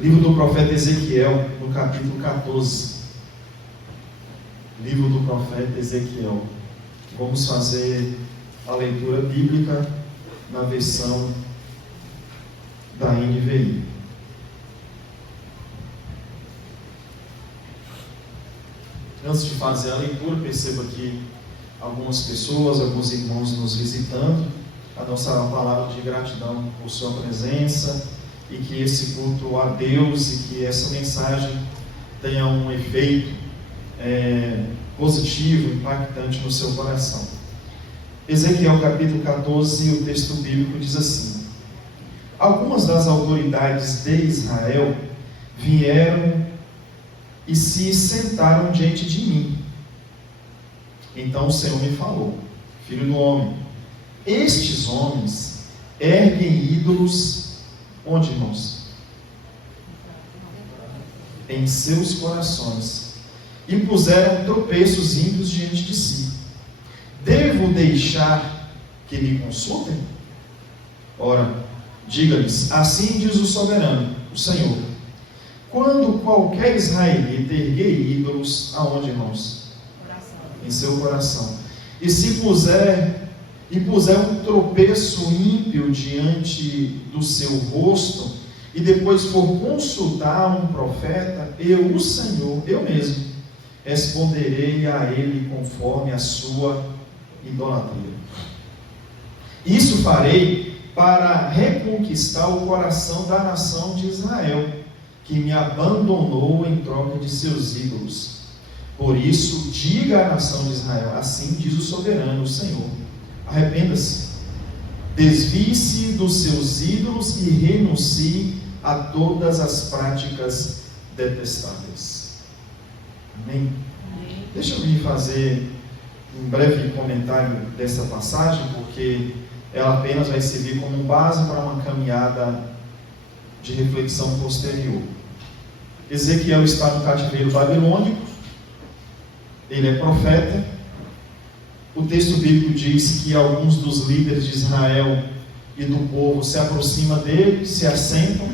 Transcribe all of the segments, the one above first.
Livro do profeta Ezequiel, no capítulo 14. Livro do profeta Ezequiel. Vamos fazer a leitura bíblica na versão da NVI. Antes de fazer a leitura, perceba que algumas pessoas, alguns irmãos nos visitando, a nossa palavra de gratidão por sua presença, e que esse culto a Deus e que essa mensagem tenha um efeito positivo, impactante no seu coração. Ezequiel capítulo 14, o texto bíblico diz assim: algumas das autoridades de Israel vieram e se sentaram diante de mim. Então o Senhor me falou: filho do homem, estes homens erguem ídolos. Onde, irmãos? Em seus corações, e puseram tropeços ímpios diante de si. Devo deixar que me consultem? Ora, diga-lhes: assim diz o soberano, o Senhor: quando qualquer israelita erguer ídolos, aonde, irmãos? Em seu coração, e se puser um tropeço ímpio diante do seu rosto, e depois for consultar um profeta, eu, o Senhor, eu mesmo, responderei a ele conforme a sua idolatria. Isso farei para reconquistar o coração da nação de Israel, que me abandonou em troca de seus ídolos. Por isso, diga à nação de Israel: assim diz o soberano, o Senhor: arrependa-se, desvie-se dos seus ídolos e renuncie a todas as práticas detestáveis. Amém? Deixa eu vir fazer um breve comentário dessa passagem, porque ela apenas vai servir como base para uma caminhada de reflexão posterior. Ezequiel está no cativeiro babilônico, ele é profeta. O texto bíblico diz que alguns dos líderes de Israel e do povo se aproximam dele, se assentam,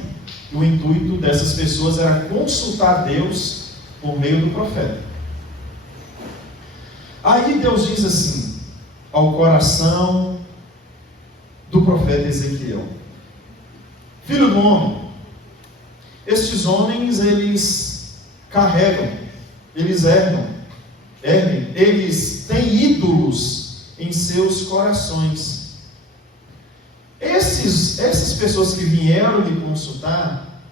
e o intuito dessas pessoas era consultar Deus por meio do profeta. Aí Deus diz assim ao coração do profeta Ezequiel: filho do homem, estes homens, eles carregam, eles erguem, eles têm ídolos em seus corações. Essas pessoas que vieram lhe consultar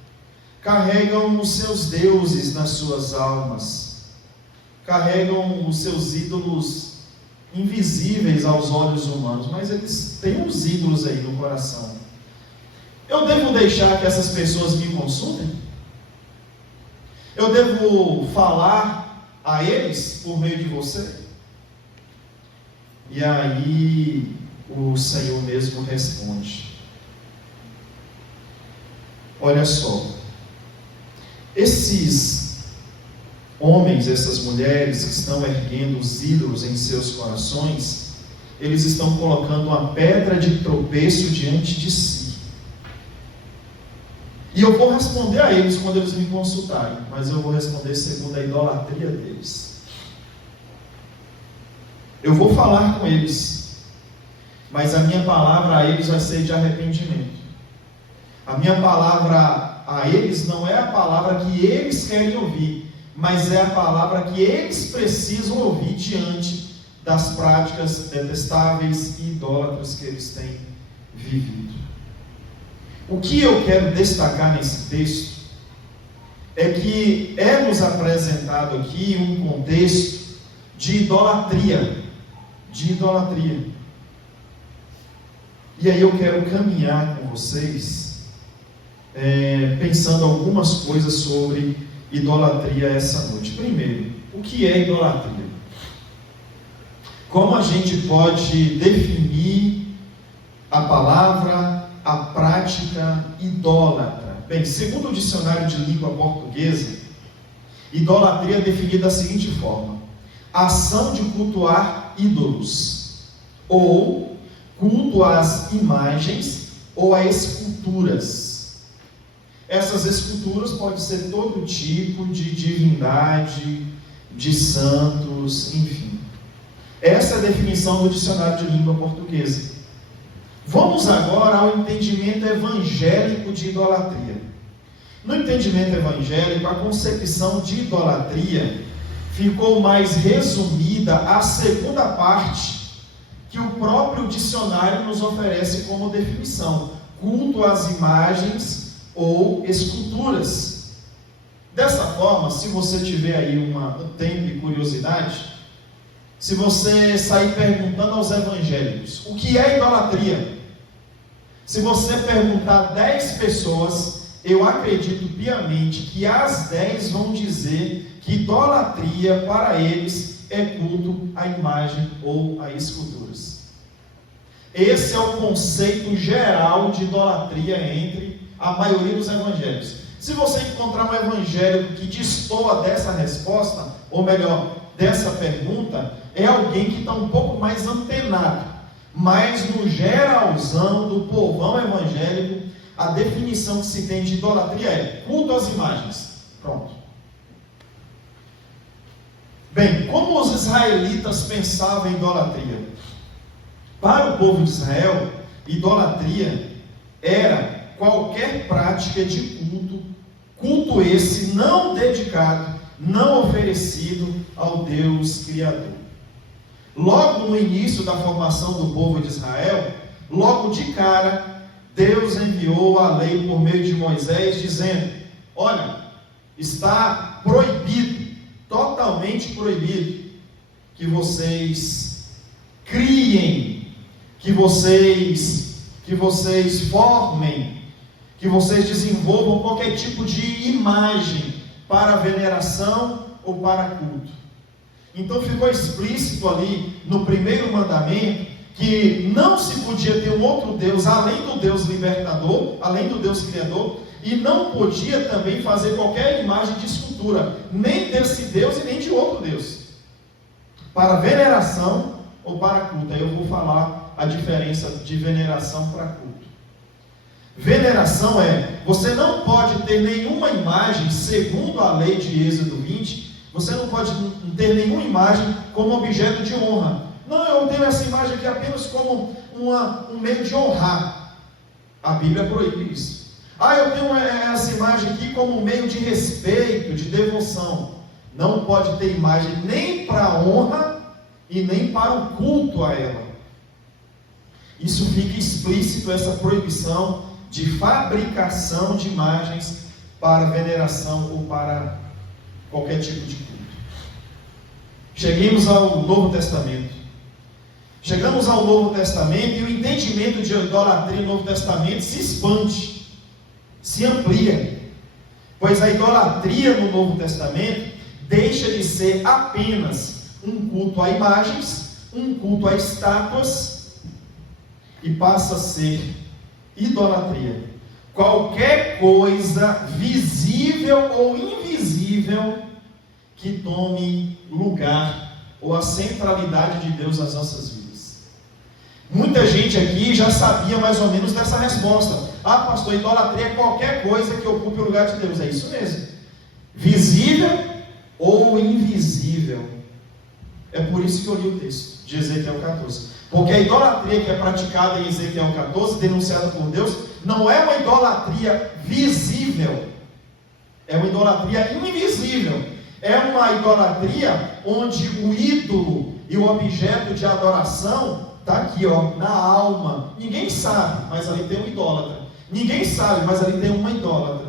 carregam os seus deuses nas suas almas, carregam os seus ídolos invisíveis aos olhos humanos, mas eles têm os ídolos aí no coração. Eu devo deixar que essas pessoas me consultem? Eu devo falar a eles por meio de você? E aí o Senhor mesmo responde: olha só, esses homens, essas mulheres que estão erguendo os ídolos em seus corações, eles estão colocando uma pedra de tropeço diante de si. E eu vou responder a eles quando eles me consultarem, mas eu vou responder segundo a idolatria deles. Eu vou falar com eles, mas a minha palavra a eles vai ser de arrependimento. A minha palavra a eles não é a palavra que eles querem ouvir, mas é a palavra que eles precisam ouvir diante das práticas detestáveis e idólatras que eles têm vivido. O que eu quero destacar nesse texto é que é nos apresentado aqui um contexto de idolatria. E aí eu quero caminhar com vocês, pensando algumas coisas sobre idolatria essa noite. Primeiro, o que é idolatria? Como a gente pode definir a palavra, a prática idólatra? Bem, segundo o dicionário de língua portuguesa, idolatria é definida da seguinte forma: ação de cultuar ídolos, ou culto às imagens ou a esculturas. Essas esculturas podem ser todo tipo de divindade, de santos, enfim. Essa é a definição do dicionário de língua portuguesa. Vamos agora ao entendimento evangélico de idolatria. No entendimento evangélico, a concepção de idolatria ficou mais resumida à segunda parte que o próprio dicionário nos oferece como definição: culto às imagens ou esculturas. Dessa forma, se você tiver aí um tempo e curiosidade, se você sair perguntando aos evangélicos o que é idolatria, se você perguntar a 10 pessoas, eu acredito piamente que as 10 vão dizer que idolatria para eles é culto à imagem ou a esculturas. Esse é o conceito geral de idolatria entre a maioria dos evangélicos. Se você encontrar um evangélico que destoa dessa resposta, ou melhor, dessa pergunta, é alguém que está um pouco mais antenado. Mas no geralzão do povão evangélico, a definição que se tem de idolatria é culto às imagens. Pronto. Bem, como os israelitas pensavam em idolatria? Para o povo de Israel, idolatria era qualquer prática de culto esse não dedicado, não oferecido ao Deus Criador. Logo no início da formação do povo de Israel, logo de cara, Deus enviou a lei por meio de Moisés, dizendo: olha, está proibido, totalmente proibido, que vocês criem, que vocês formem, que vocês desenvolvam qualquer tipo de imagem para veneração ou para culto. Então ficou explícito ali no primeiro mandamento que não se podia ter um outro Deus além do Deus libertador, além do Deus criador, e não podia também fazer qualquer imagem de escultura, nem desse Deus e nem de outro Deus, para veneração ou para culto. Aí eu vou falar a diferença de veneração para culto. Veneração é, você não pode ter nenhuma imagem, segundo a lei de Êxodo 20, você não pode ter nenhuma imagem como objeto de honra. Não, eu tenho essa imagem aqui apenas como um meio de honrar. A Bíblia proíbe isso. Eu tenho essa imagem aqui como um meio de respeito, de devoção. Não pode ter imagem nem para honra e nem para o culto a ela. Isso fica explícito, essa proibição de fabricação de imagens para veneração ou para qualquer tipo de culto. Chegamos ao Novo Testamento. Chegamos ao Novo Testamento e o entendimento de idolatria no Novo Testamento se expande, se amplia. Pois a idolatria no Novo Testamento deixa de ser apenas um culto a imagens, um culto a estátuas, e passa a ser idolatria qualquer coisa visível ou invisível que tome lugar ou a centralidade de Deus nas nossas vidas. Muita gente aqui já sabia mais ou menos dessa resposta. Pastor, idolatria é qualquer coisa que ocupe o lugar de Deus. É isso mesmo. Visível ou invisível. É por isso que eu li o texto de Ezequiel 14. Porque a idolatria que é praticada em Ezequiel 14, denunciada por Deus, não é uma idolatria visível, é uma idolatria invisível. É uma idolatria onde o ídolo e o objeto de adoração está aqui, na alma. Ninguém sabe, mas ali tem um idólatra. Ninguém sabe, mas ali tem uma idólatra.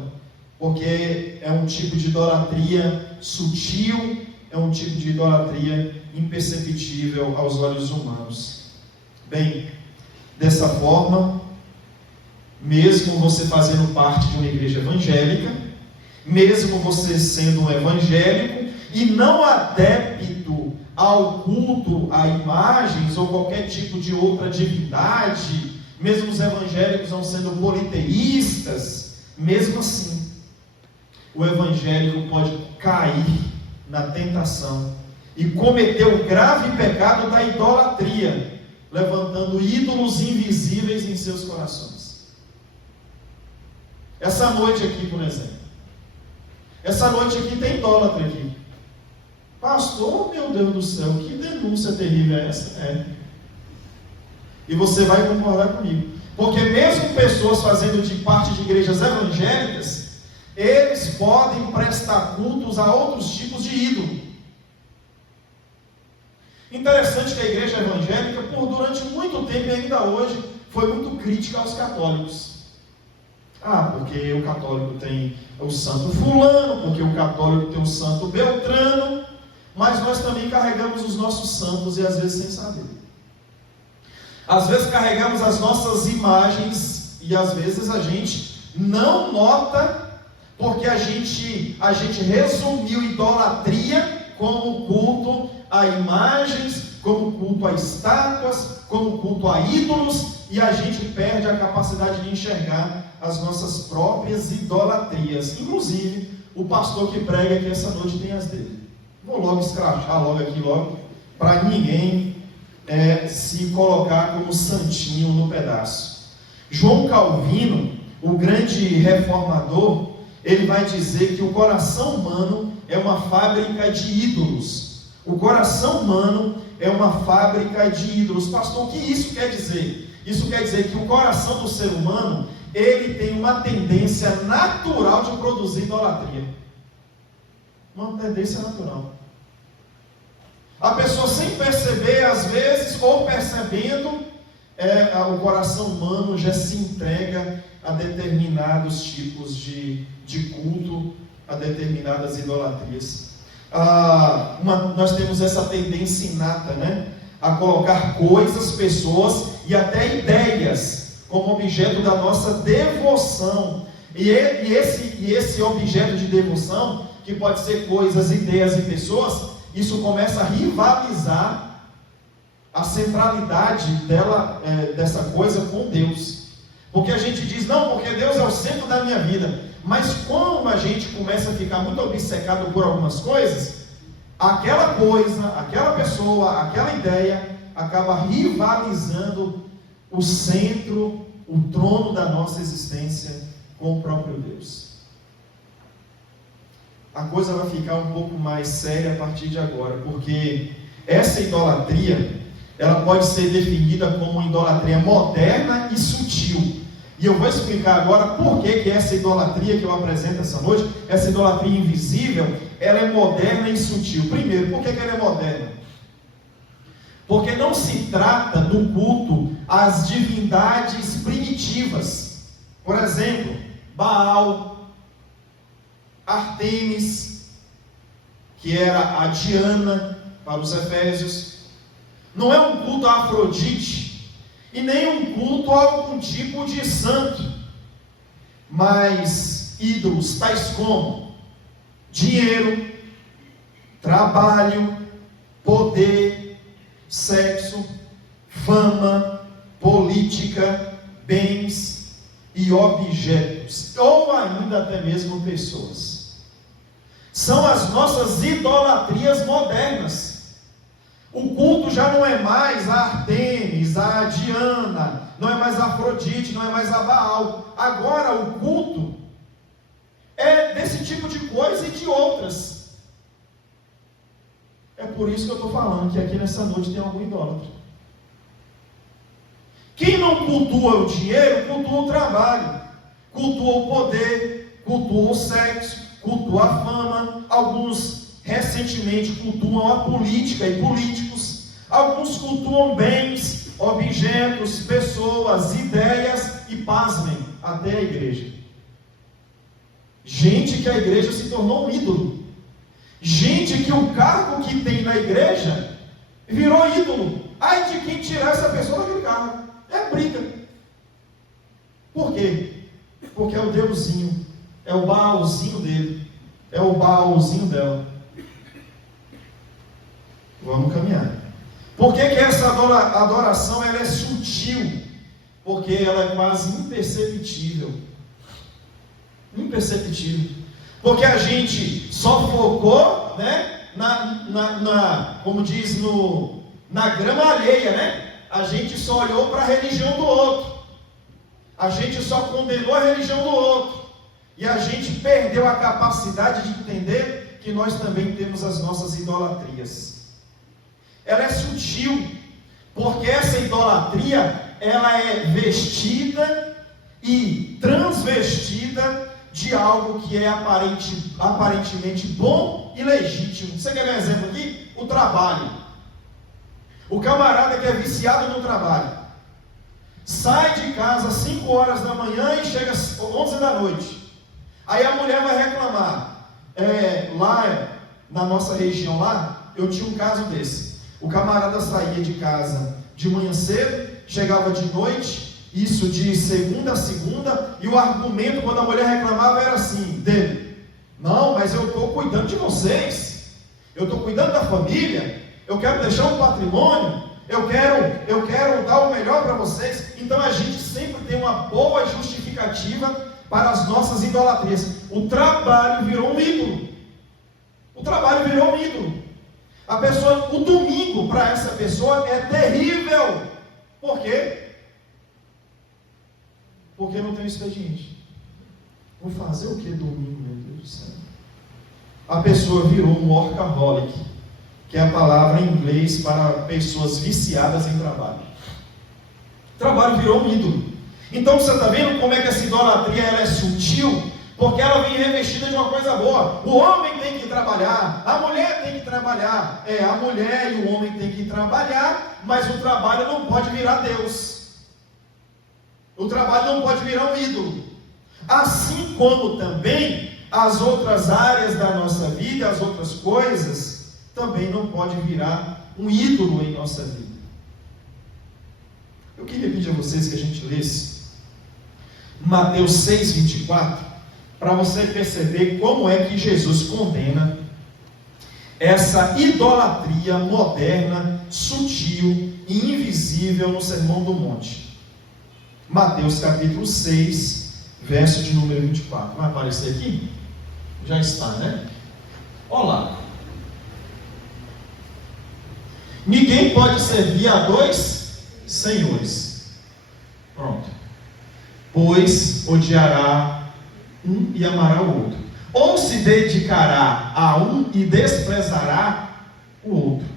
Porque é um tipo de idolatria sutil, é um tipo de idolatria imperceptível aos olhos humanos. Bem, dessa forma, mesmo você fazendo parte de uma igreja evangélica, mesmo você sendo um evangélico e não adepto ao culto a imagens ou qualquer tipo de outra divindade, mesmo os evangélicos não sendo politeístas, mesmo assim, o evangélico pode cair na tentação e cometer o grave pecado da idolatria, levantando ídolos invisíveis em seus corações. Essa noite aqui, por exemplo. Essa noite aqui tem idólatra aqui. Pastor, meu Deus do céu, que denúncia terrível é essa? É. E você vai concordar comigo. Porque mesmo pessoas fazendo parte de igrejas evangélicas, eles podem prestar cultos a outros tipos de ídolo. Interessante que a igreja evangélica, durante muito tempo e ainda hoje, foi muito crítica aos católicos. Porque o católico tem o santo fulano, porque o católico tem o santo beltrano, mas nós também carregamos os nossos santos e às vezes sem saber. Às vezes carregamos as nossas imagens e às vezes a gente não nota, porque a gente resumiu idolatria como culto a imagens, como culto a estátuas, como culto a ídolos, e a gente perde a capacidade de enxergar as nossas próprias idolatrias. Inclusive, o pastor que prega aqui essa noite tem as dele. Vou logo escrachar logo, para ninguém se colocar como santinho no pedaço. João Calvino, o grande reformador, ele vai dizer que o coração humano é uma fábrica de ídolos. O coração humano é uma fábrica de ídolos. Pastor, o que isso quer dizer? Isso quer dizer que o coração do ser humano, ele tem uma tendência natural de produzir idolatria. Uma tendência natural. A pessoa sem perceber, às vezes, ou percebendo, o coração humano já se entrega a determinados tipos de culto, a determinadas idolatrias. Nós temos essa tendência inata, a colocar coisas, pessoas e até ideias como objeto da nossa devoção. E esse objeto de devoção, que pode ser coisas, ideias e pessoas, isso começa a rivalizar a centralidade dessa coisa com Deus. Porque a gente diz, não, porque Deus é o centro da minha vida. Mas quando a gente começa a ficar muito obcecado por algumas coisas, aquela coisa, aquela pessoa, aquela ideia acaba rivalizando o centro, o trono da nossa existência com o próprio Deus. A coisa vai ficar um pouco mais séria a partir de agora, porque essa idolatria, ela pode ser definida como uma idolatria moderna e sutil. E eu vou explicar agora por que essa idolatria que eu apresento essa noite, essa idolatria invisível, ela é moderna e sutil. Primeiro, por que ela é moderna? Porque não se trata do culto às divindades primitivas. Por exemplo, Baal, Artemis, que era a Diana para os efésios. Não é um culto a Afrodite e nem um culto a algum tipo de santo, mas ídolos tais como dinheiro, trabalho, poder, sexo, fama, política, bens e objetos, ou ainda até mesmo pessoas. São as nossas idolatrias modernas. O culto já não é mais a Artemis, a Diana, não é mais a Afrodite, não é mais a Baal. Agora o culto é desse tipo de coisa e de outras. É por isso que eu estou falando que aqui nessa noite tem algum idólatra. Quem não cultua o dinheiro, cultua o trabalho, cultua o poder, cultua o sexo, cultua a fama. Alguns recentemente cultuam a política e políticos. Alguns cultuam bens, objetos, pessoas, ideias e, pasmem, até a igreja. Gente que a igreja se tornou um ídolo. Gente que o cargo que tem na igreja virou ídolo. Ai de quem tirar essa pessoa daquele cargo. É briga. Por quê? Porque é o Deusinho, é o Baalzinho dele, é o Baalzinho dela. Vamos caminhar. Por que essa adoração ela é sutil? Porque ela é quase imperceptível. Imperceptível. Porque a gente só focou, como diz na grama alheia, A gente só olhou para a religião do outro. A gente só condenou a religião do outro. E a gente perdeu a capacidade de entender que nós também temos as nossas idolatrias. Ela é sutil, porque essa idolatria, ela é vestida e transvestida de algo que é aparentemente bom e legítimo. Você quer ver um exemplo aqui? O trabalho. O camarada que é viciado no trabalho, sai de casa às 5 horas da manhã e chega às 11 da noite. Aí a mulher vai reclamar. Lá na nossa região, eu tinha um caso desse. O camarada saía de casa de manhã cedo, chegava de noite, isso de segunda a segunda, e o argumento quando a mulher reclamava era assim, dele: não, mas eu estou cuidando de vocês, eu estou cuidando da família, eu quero deixar um patrimônio, eu quero dar o melhor para vocês. Então a gente sempre tem uma boa justificativa para as nossas idolatrias. O trabalho virou um ídolo. O trabalho virou um ídolo. A pessoa, o domingo para essa pessoa é terrível. Por quê? Porque não tem expediente. Vou fazer o que domingo, meu Deus do céu? A pessoa virou um workaholic, que é a palavra em inglês para pessoas viciadas em trabalho. O trabalho virou um ídolo. Então você está vendo como é que essa idolatria ela é sutil? Porque ela vem revestida de uma coisa boa. O homem tem que trabalhar, a mulher tem que trabalhar. A mulher e o homem tem que trabalhar, mas o trabalho não pode virar Deus. O trabalho não pode virar um ídolo. Assim como também as outras áreas da nossa vida, as outras coisas, também não pode virar um ídolo em nossa vida. Eu queria pedir a vocês que a gente lesse Mateus 6:24, para você perceber como é que Jesus condena essa idolatria moderna, sutil e invisível no Sermão do Monte. Mateus capítulo 6, verso de número 24. Vai aparecer aqui? Já está, né? Olha lá. Ninguém pode servir a dois senhores. Pronto. Pois odiará um e amará o outro, ou se dedicará a um e desprezará o outro.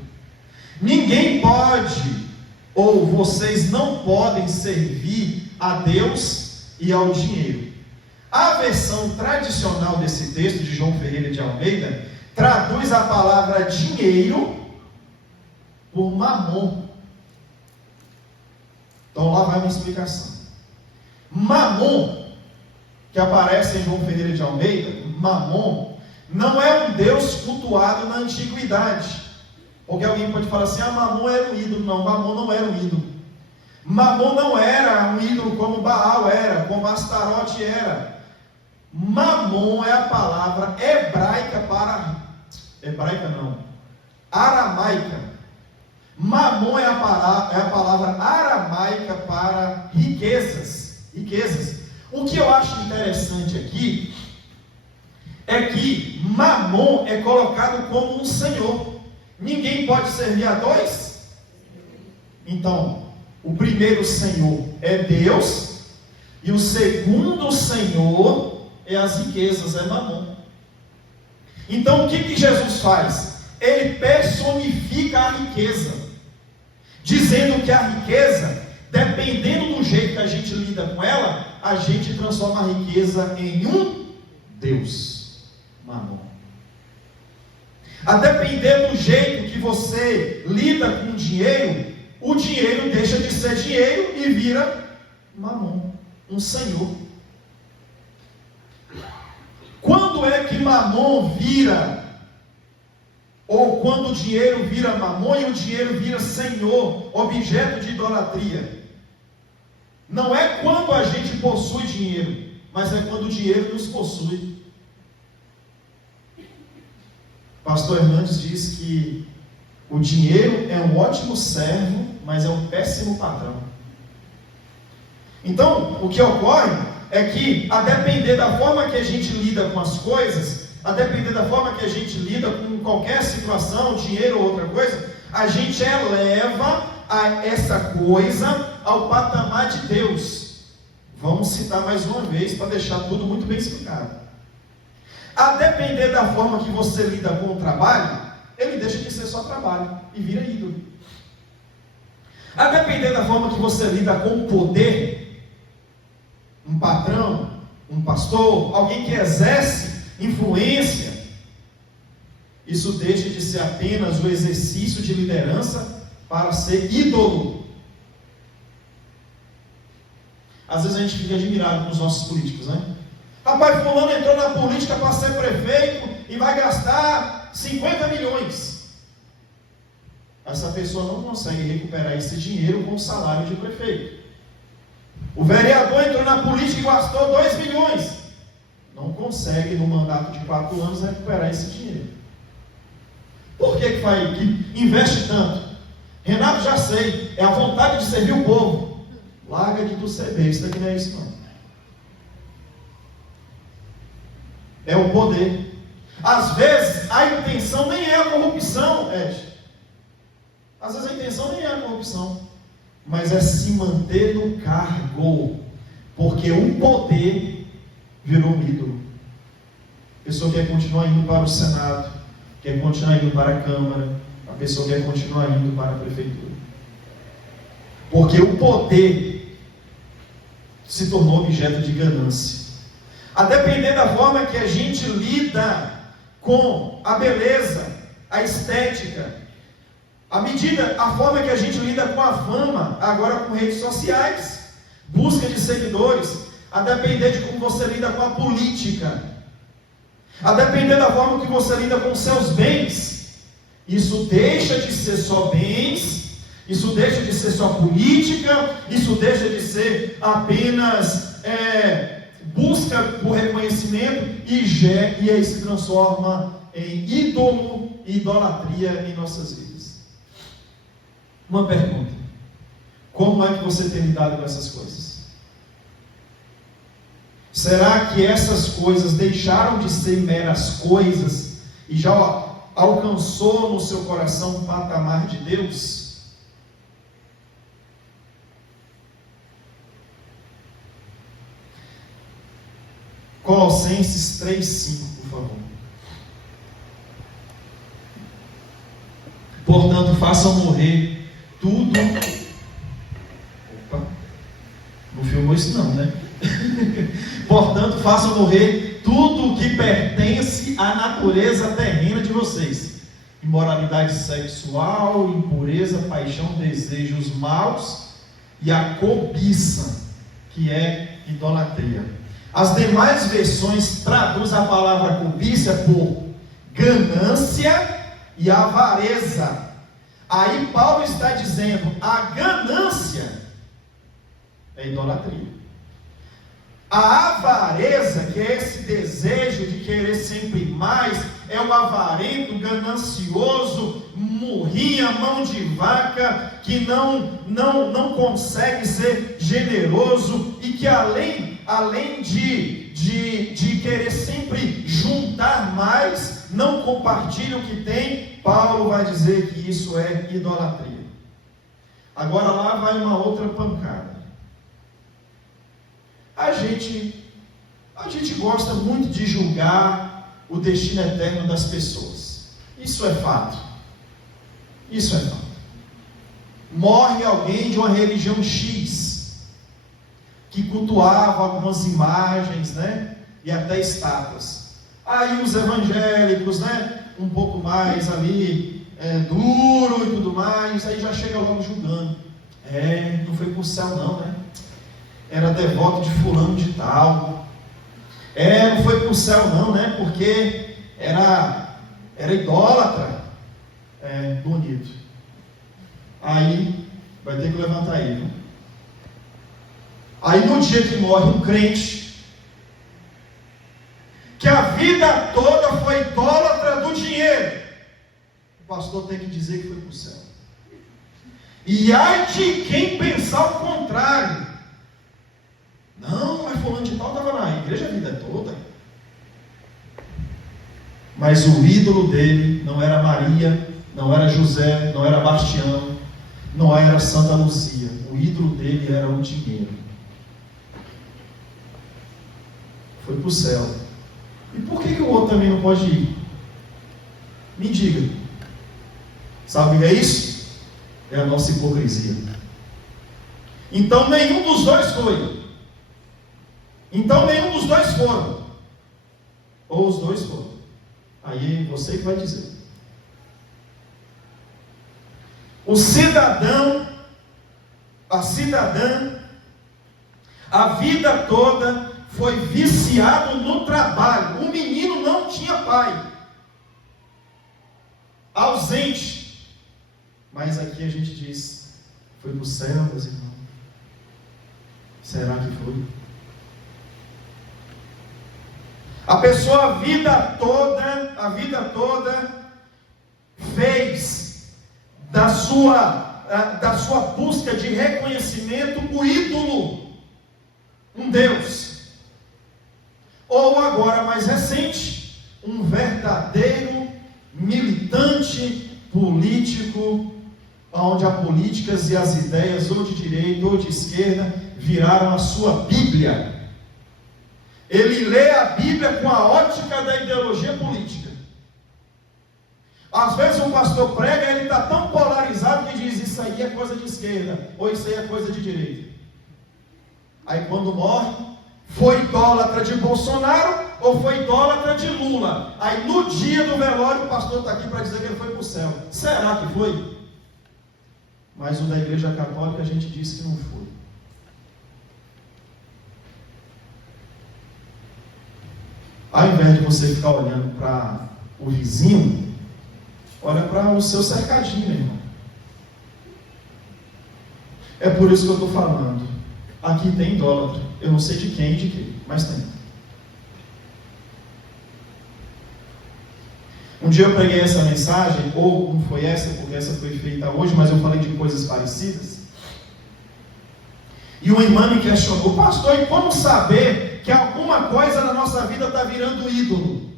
Ninguém pode, ou vocês não podem servir a Deus e ao dinheiro. A versão tradicional desse texto de João Ferreira de Almeida traduz a palavra dinheiro por mamon. Então lá vai uma explicação. Mamon, que aparece em João Ferreira de Almeida, Mamon, não é um deus cultuado na antiguidade. Porque alguém pode falar assim, Mamon era um ídolo. Não, Mamon não era um ídolo. Mamon não era um ídolo como Baal era, como Astarote era. Mamon é a palavra aramaica. Mamon é a palavra aramaica para riquezas. O que eu acho interessante aqui é que Mamon é colocado como um senhor. Ninguém pode servir a dois. Então, o primeiro senhor é Deus, e o segundo senhor é as riquezas, é Mamon. Então, o que Jesus faz? Ele personifica a riqueza, dizendo que a riqueza, dependendo do jeito que a gente lida com ela, a gente transforma a riqueza em um Deus, Mamon. A depender do jeito que você lida com o dinheiro deixa de ser dinheiro e vira Mamon, um senhor. Quando é que Mamon vira, ou quando o dinheiro vira Mamon e o dinheiro vira senhor, objeto de idolatria? Não é quando a gente possui dinheiro, mas é quando o dinheiro nos possui. Pastor Hernandes diz que o dinheiro é um ótimo servo, mas é um péssimo patrão. Então, o que ocorre é que, a depender da forma que a gente lida com as coisas, a depender da forma que a gente lida com qualquer situação, dinheiro ou outra coisa, a gente eleva essa coisa ao patamar de Deus. Vamos citar mais uma vez para deixar tudo muito bem explicado. A depender da forma que você lida com o trabalho, ele deixa de ser só trabalho e vira ídolo. A depender da forma que você lida com o poder, um patrão, um pastor, alguém que exerce influência, isso deixa de ser apenas o exercício de liderança para ser ídolo. Às vezes a gente fica admirado com os nossos políticos, né? Rapaz, fulano entrou na política para ser prefeito e vai gastar 50 milhões. Essa pessoa não consegue recuperar esse dinheiro com o salário de prefeito. O vereador entrou na política e gastou 2 milhões. Não consegue, no mandato de 4 anos, recuperar esse dinheiro. Por que investe tanto? Renato, já sei, é a vontade de servir o povo. Larga de tu ser besta, que não é isso não. É o poder. Às vezes a intenção nem é a corrupção, Ed. Às vezes a intenção nem é a corrupção, mas é se manter no cargo, porque o poder virou um ídolo. A pessoa quer continuar indo para o Senado, quer continuar indo para a Câmara, a pessoa quer continuar indo para a Prefeitura, porque o poder se tornou objeto de ganância. A depender da forma que a gente lida com a beleza, a estética, a forma que a gente lida com a fama, agora com redes sociais, busca de seguidores, a depender de como você lida com a política, a depender da forma que você lida com os seus bens, isso deixa de ser só bens, isso deixa de ser só política, isso deixa de ser apenas busca por reconhecimento e aí se transforma em ídolo e idolatria em nossas vidas. Uma pergunta: como é que você tem lidado com essas coisas? Será que essas coisas deixaram de ser meras coisas e já alcançou no seu coração um patamar de Deus? Colossenses 3,5, por favor. Portanto, façam morrer tudo. Opa, não filmou isso não, né? Portanto, façam morrer tudo o que pertence à natureza terrena de vocês: imoralidade sexual, impureza, paixão, desejos maus e a cobiça, que é idolatria. As demais versões traduzem a palavra cobiça por ganância e avareza. Aí Paulo está dizendo: a ganância é idolatria. A avareza, que é esse desejo de querer sempre mais, é o avarento, ganancioso, murrinha, mão de vaca, que não consegue ser generoso e que além de querer sempre juntar mais, não compartilha o que tem. Paulo vai dizer que isso é idolatria. Agora lá vai uma outra pancada. A gente gosta muito de julgar o destino eterno das pessoas. Isso é fato. Isso é fato. Morre alguém de uma religião X, que cultuava algumas imagens, né? E até estátuas. Aí os evangélicos, né? Um pouco mais ali, duro e tudo mais, aí já chega logo julgando. Não foi para o céu não, né? Era devoto de fulano de tal. Não foi para o céu não, né? Porque era idólatra. Bonito. Aí vai ter que levantar ele, né? Aí no dia que morre um crente, que a vida toda foi idólatra do dinheiro, o pastor tem que dizer que foi para o céu. E ai de quem pensar o contrário. Não, mas fulano de tal estava na igreja a vida toda. Mas o ídolo dele não era Maria, não era José, não era Bastião, não era Santa Luzia. O ídolo dele era o dinheiro. Foi para o céu. E por que o outro também não pode ir? Me diga. Sabe o que é isso? É a nossa hipocrisia. Então nenhum dos dois foi. Então nenhum dos dois foram. Ou os dois foram. Aí você que vai dizer. O cidadão, a cidadã, a vida toda foi viciado no trabalho. O menino não tinha pai. Ausente. Mas aqui a gente diz, foi para o céu, meus irmãos. Será que foi? A pessoa a vida toda fez da sua busca de reconhecimento o ídolo, um Deus. Ou agora mais recente, um verdadeiro militante político, onde as políticas e as ideias, ou de direita ou de esquerda, viraram a sua Bíblia. Ele lê a Bíblia com a ótica da ideologia política. Às vezes um pastor prega, ele está tão polarizado que diz, isso aí é coisa de esquerda, ou isso aí é coisa de direita. Aí quando morre, foi idólatra de Bolsonaro, ou foi idólatra de Lula. Aí no dia do velório, o pastor está aqui para dizer que ele foi para o céu. Será que foi? Mas o da Igreja Católica a gente disse que não foi. Ao invés de você ficar olhando para o vizinho, olha para o seu cercadinho, irmão. É por isso que eu estou falando. Aqui tem idólatra. Eu não sei de quem e de quê, mas tem. Um dia eu preguei essa mensagem, ou não foi essa, porque essa foi feita hoje, mas eu falei de coisas parecidas. E uma irmã me questionou, pastor, e como saber que alguma coisa na nossa vida está virando ídolo?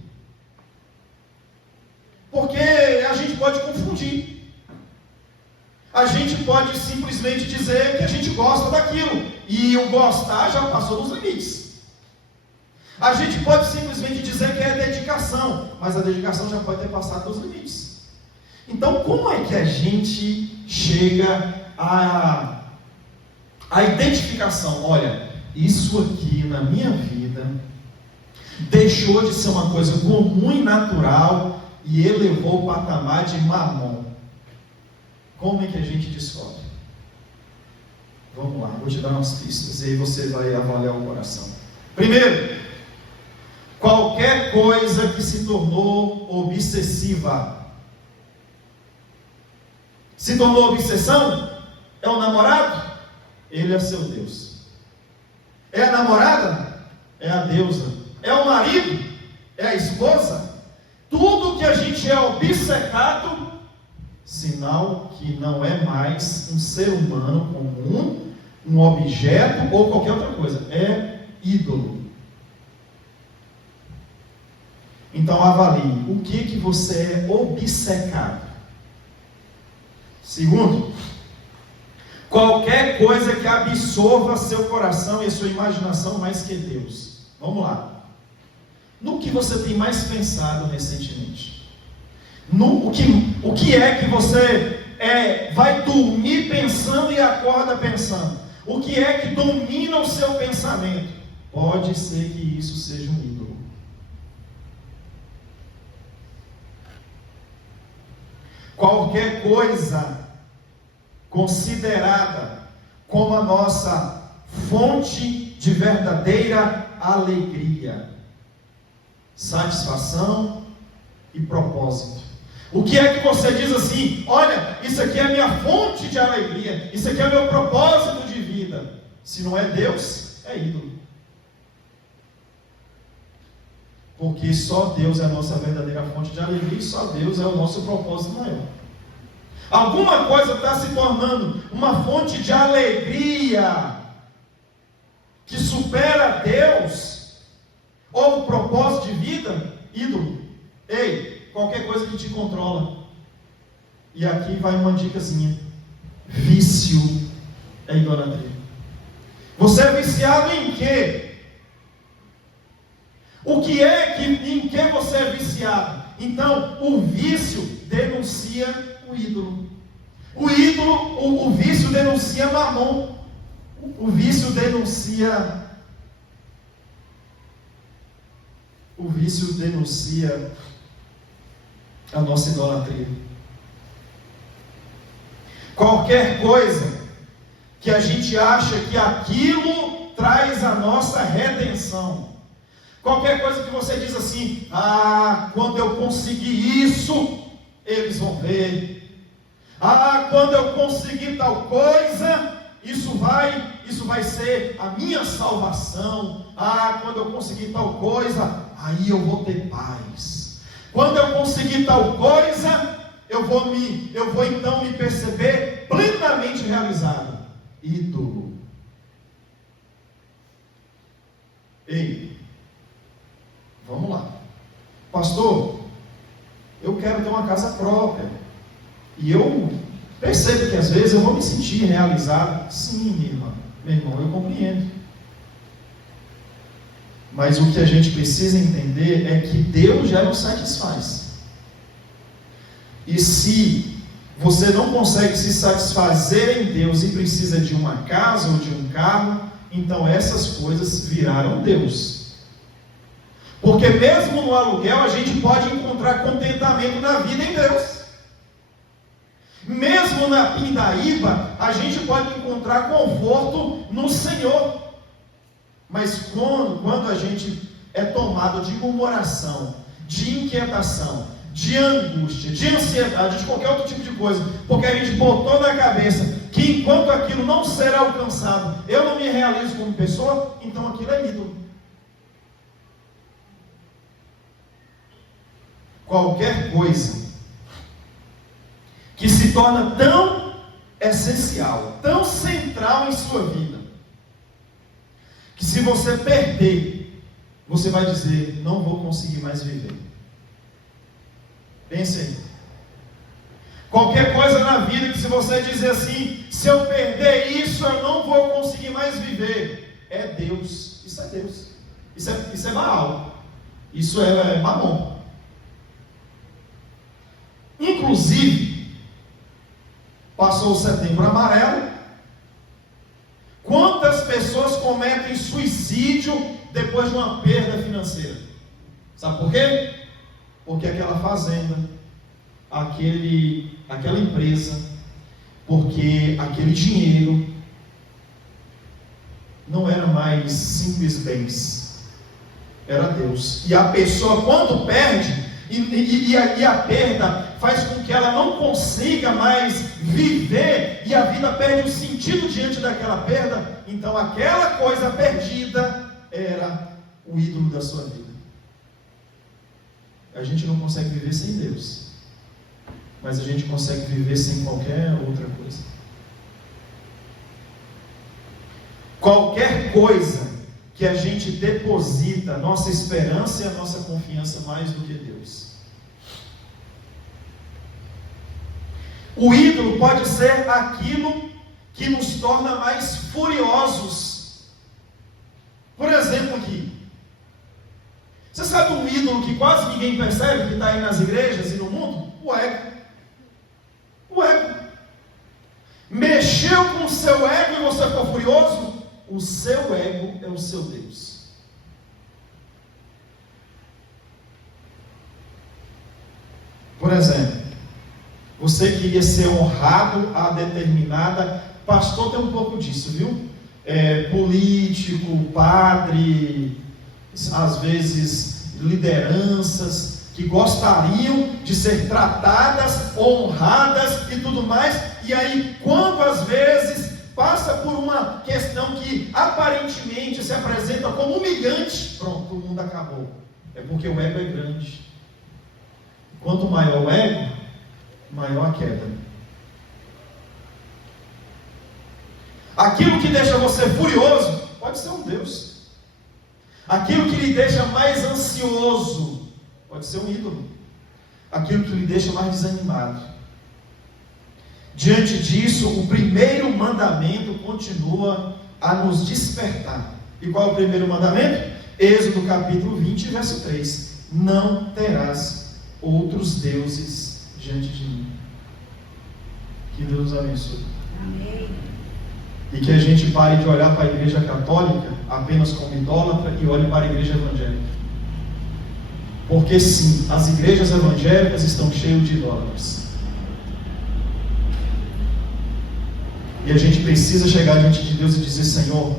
Porque a gente pode confundir. A gente pode simplesmente dizer que a gente gosta daquilo, e o gostar já passou dos limites. A gente pode simplesmente dizer que é dedicação, mas a dedicação já pode ter passado dos limites. Então, como é que a gente chega à identificação? Olha, isso aqui na minha vida deixou de ser uma coisa comum e natural e elevou o patamar de mamon. Como é que a gente descobre? Vamos lá, vou te dar umas pistas e aí você vai avaliar o coração. Primeiro, qualquer coisa que se tornou obsessiva. Se tornou obsessão? É o namorado? Ele é seu Deus. É a namorada? É a deusa. É o marido? É a esposa? Tudo que a gente é obcecado, sinal que não é mais um ser humano comum, um objeto ou qualquer outra coisa. É ídolo. Então avalie o que você é obcecado. Segundo, qualquer coisa que absorva seu coração e a sua imaginação mais que Deus. Vamos lá. No que você tem mais pensado recentemente? O que é que você vai dormir pensando e acorda pensando? O que é que domina o seu pensamento? Pode ser que isso seja um ídolo. Qualquer coisa considerada como a nossa fonte de verdadeira alegria, satisfação e propósito. O que é que você diz assim? Olha, isso aqui é a minha fonte de alegria, isso aqui é meu propósito de vida. Se não é Deus, é ídolo. Porque só Deus é a nossa verdadeira fonte de alegria e só Deus é o nosso propósito maior. Alguma coisa está se tornando uma fonte de alegria que supera Deus ou o propósito de vida, ídolo. Ei, qualquer coisa que te controla. E aqui vai uma dicasinha. Vício é idolatria. Você é viciado em quê? O que é em que você é viciado? Então, o vício denuncia o ídolo. O vício denuncia Mamon. O vício denuncia a nossa idolatria. Qualquer coisa que a gente acha que aquilo traz a nossa redenção. Qualquer coisa que você diz assim: quando eu conseguir isso, eles vão ver. Quando eu conseguir tal coisa, isso vai ser a minha salvação. Quando eu conseguir tal coisa, aí eu vou ter paz. Quando eu conseguir tal coisa, eu vou então me perceber plenamente realizado. Ídolo. Ei, vamos lá. Pastor, eu quero ter uma casa própria. E eu percebo que às vezes eu vou me sentir realizado. Sim, meu irmão, eu compreendo. Mas o que a gente precisa entender é que Deus já nos satisfaz. E se você não consegue se satisfazer em Deus e precisa de uma casa ou de um carro, então essas coisas viraram Deus. Porque mesmo no aluguel a gente pode encontrar contentamento na vida em Deus. Mesmo na pindaíba a gente pode encontrar conforto no Senhor. Mas quando a gente é tomado de murmuração, de inquietação, de angústia, de ansiedade, de qualquer outro tipo de coisa, porque a gente botou na cabeça que enquanto aquilo não será alcançado, eu não me realizo como pessoa, então aquilo é ídolo. Qualquer coisa que se torna tão essencial, tão central em sua vida, que se você perder, você vai dizer: não vou conseguir mais viver. Pense aí. Qualquer coisa na vida que se você dizer assim: se eu perder isso, eu não vou conseguir mais viver, é Deus. Isso é Deus. Isso é Baal. Isso é Mamon. Inclusive, passou o Setembro Amarelo. Quantas pessoas cometem suicídio depois de uma perda financeira? Sabe por quê? Porque aquela fazenda, aquela empresa, porque aquele dinheiro não era mais simples bens, era Deus. E a pessoa, quando perde, e a perda faz com que ela não consiga mais viver, e a vida perde o sentido diante daquela perda, então aquela coisa perdida era o ídolo da sua vida. A gente não consegue viver sem Deus, mas a gente consegue viver sem qualquer outra coisa. Qualquer coisa que a gente deposita a nossa esperança e a nossa confiança mais do que Deus. O ídolo pode ser aquilo que nos torna mais furiosos. Por exemplo aqui, você sabe um ídolo que quase ninguém percebe, que está aí nas igrejas e no mundo? O ego. O ego. Mexeu com o seu ego e você ficou furioso? O seu ego é o seu Deus. Por exemplo, você queria ser honrado a determinada... Pastor tem um pouco disso, viu? Político, padre, às vezes lideranças que gostariam de ser tratadas, honradas e tudo mais, e aí quando às vezes passa por uma questão que aparentemente se apresenta como humilhante, pronto, o mundo acabou. É porque o ego é grande. Quanto maior o ego, maior a queda. Aquilo que deixa você furioso pode ser um Deus. Aquilo que lhe deixa mais ansioso pode ser um ídolo. Aquilo que lhe deixa mais desanimado. Diante disso, o primeiro mandamento continua a nos despertar. E qual é o primeiro mandamento? Êxodo capítulo 20, verso 3. Não terás outros deuses diante de mim. Que Deus nos abençoe. Amém. E que a gente pare de olhar para a igreja católica apenas como idólatra e olhe para a igreja evangélica. Porque sim, as igrejas evangélicas estão cheias de idólatras. E a gente precisa chegar diante de Deus e dizer: Senhor,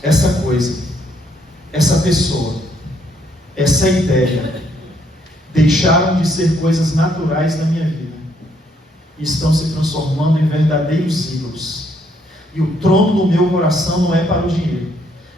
essa coisa, essa pessoa, essa ideia deixaram de ser coisas naturais na minha vida e estão se transformando em verdadeiros ídolos. E o trono do meu coração não é para o dinheiro.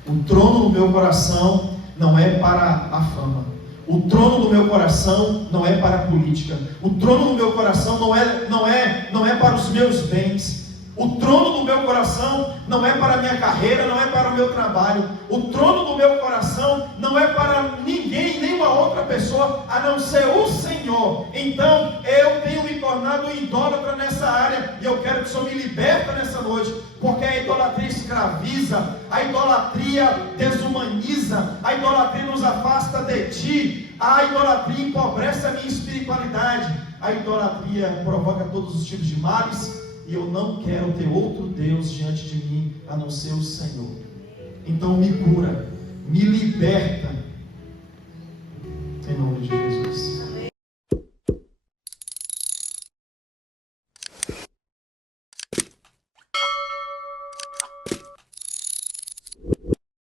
O trono do meu coração não é para a fama. O trono do meu coração não é para a política. O trono do meu coração não é para os meus bens. O trono do meu coração não é para a minha carreira, não é para o meu trabalho. O trono do meu coração não é para ninguém, nenhuma outra pessoa, a não ser o Senhor. Então, eu tenho me tornado idólatra nessa área, e eu quero que o Senhor me liberta nessa noite, porque a idolatria escraviza, a idolatria desumaniza, a idolatria nos afasta de Ti, a idolatria empobrece a minha espiritualidade, a idolatria provoca todos os tipos de males. E eu não quero ter outro Deus diante de mim, a não ser o Senhor. Então me cura, me liberta,